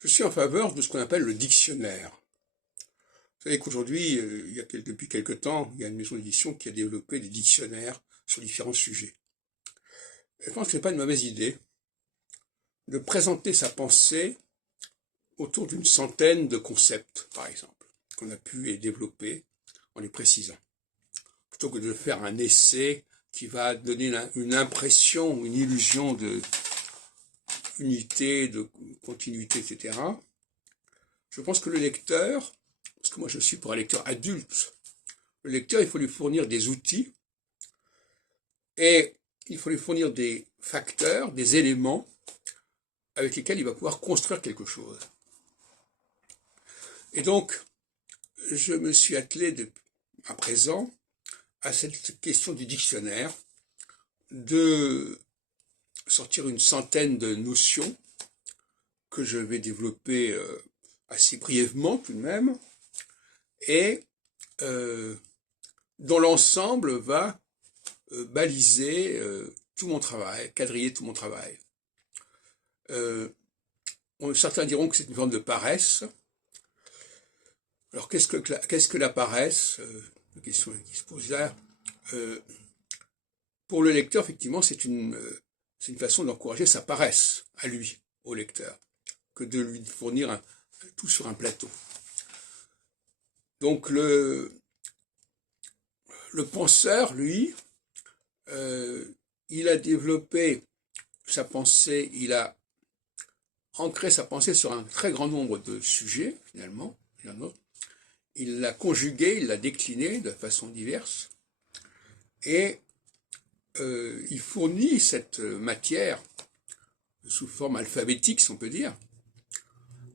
Je suis en faveur de ce qu'on appelle le dictionnaire. Vous savez qu'aujourd'hui, depuis quelque temps, il y a une maison d'édition qui a développé des dictionnaires sur différents sujets. Et je pense que ce n'est pas une mauvaise idée de présenter sa pensée autour d'une centaine de concepts, par exemple, qu'on a pu développer en les précisant, plutôt que de faire un essai qui va donner une impression, une illusion de unité, de continuité, etc. Je pense que le lecteur, parce que moi je suis pour un lecteur adulte, le lecteur, il faut lui fournir des outils et il faut lui fournir des facteurs, des éléments avec lesquels il va pouvoir construire quelque chose. Et donc, je me suis attelé à présent à cette question du dictionnaire, de sortir une centaine de notions que je vais développer assez brièvement tout de même, et dont l'ensemble va baliser tout mon travail, quadriller tout mon travail. Certains diront que c'est une forme de paresse. Alors qu'est-ce que la paresse? La question qui se pose là. Pour le lecteur, effectivement, c'est une façon d'encourager sa paresse à lui, au lecteur, que de lui fournir tout sur un plateau. Donc le penseur, lui, il a développé sa pensée, il a ancré sa pensée sur un très grand nombre de sujets, finalement. Il l'a conjugué, il l'a décliné de façon diverse, et il fournit cette matière sous forme alphabétique, si on peut dire,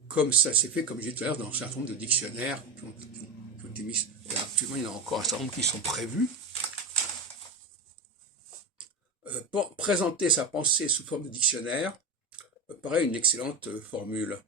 comme ça s'est fait, comme je disais tout à l'heure, dans un certain nombre de dictionnaires qui ont été mis. Actuellement, il y en a encore un certain nombre qui sont prévus. Pour présenter sa pensée sous forme de dictionnaire me paraît une excellente formule.